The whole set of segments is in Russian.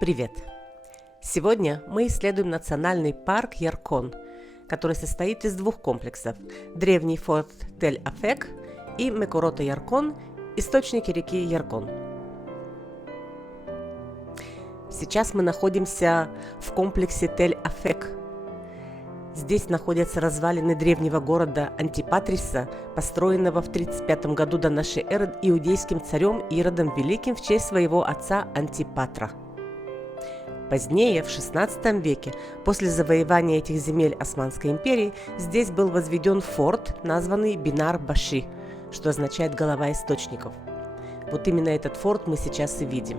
Привет! Сегодня мы исследуем национальный парк Яркон, который состоит из двух комплексов – древний форт Тель-Афек и Мекорота-Яркон, источники реки Яркон. Сейчас мы находимся в комплексе Тель-Афек. Здесь находятся развалины древнего города Антипатриса, построенного в 35 году до нашей эры иудейским царем Иродом Великим в честь своего отца Антипатра. Позднее, в XVI веке, после завоевания этих земель Османской империи, здесь был возведен форт, названный Бинар-Баши, что означает «голова источников». Вот именно этот форт мы сейчас и видим.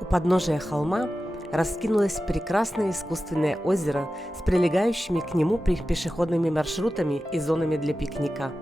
У подножия холма раскинулось прекрасное искусственное озеро с прилегающими к нему пешеходными маршрутами и зонами для пикника.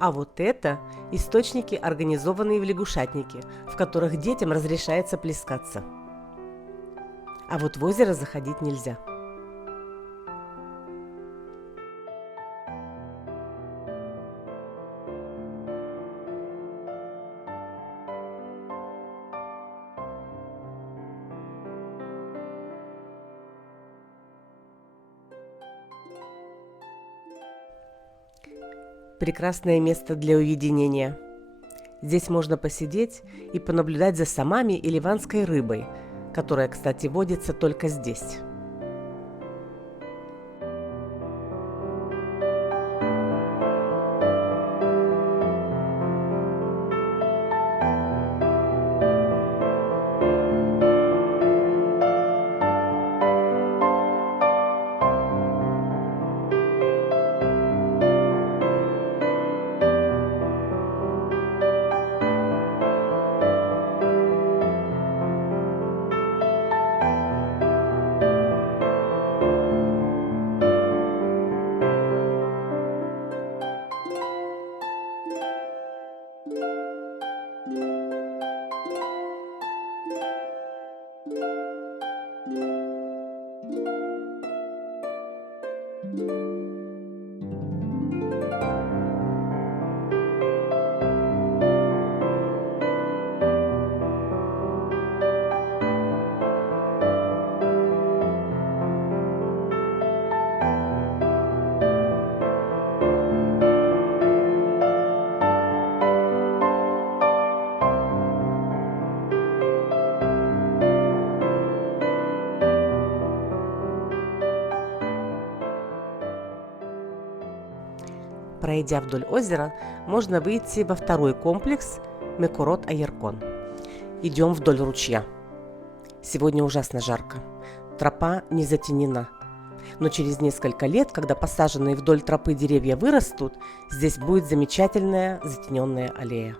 А вот это источники, организованные в лягушатнике, в которых детям разрешается плескаться. А вот в озеро заходить нельзя. Прекрасное место для уединения. Здесь можно посидеть и понаблюдать за самами и ливанской рыбой, которая, кстати, водится только здесь. Пройдя вдоль озера, можно выйти во второй комплекс Мекорот-Айеркон. Идем вдоль ручья. Сегодня ужасно жарко. Тропа не затенена. Но через несколько лет, когда посаженные вдоль тропы деревья вырастут, здесь будет замечательная затененная аллея.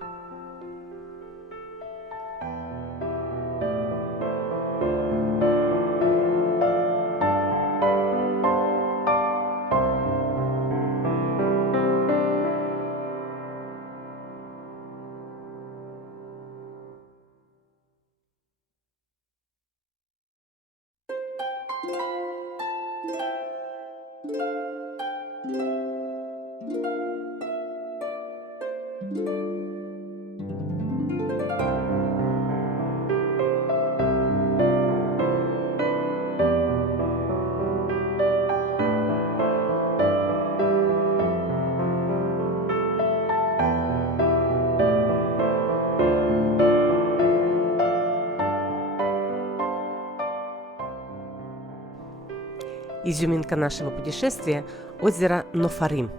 Изюминка нашего путешествия – озеро Нофарим.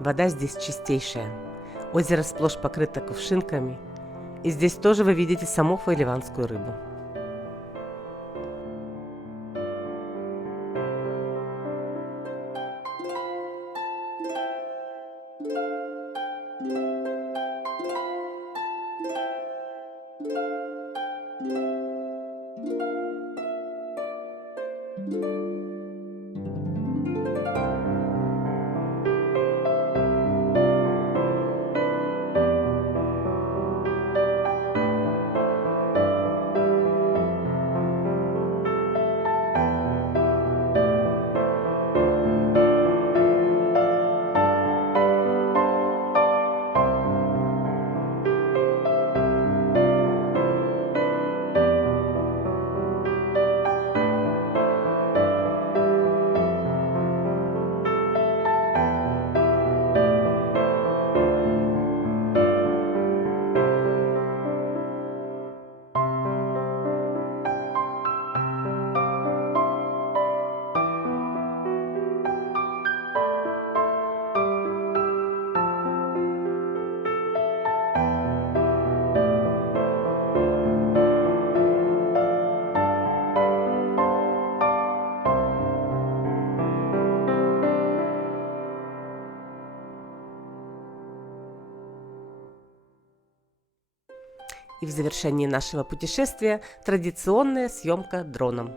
Вода здесь чистейшая. Озеро сплошь покрыто кувшинками. И здесь тоже вы видите самофу и ливанскую рыбу. И в завершении нашего путешествия традиционная съемка дроном.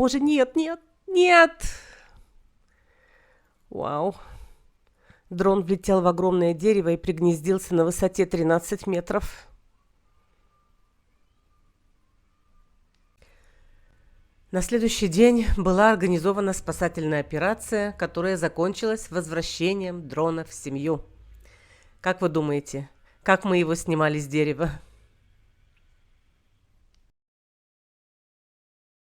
боже, нет, нет, нет! Вау. Дрон влетел в огромное дерево и пригнездился на высоте 13 метров. На следующий день была организована спасательная операция, которая закончилась возвращением дрона в семью. Как вы думаете, как мы его снимали с дерева?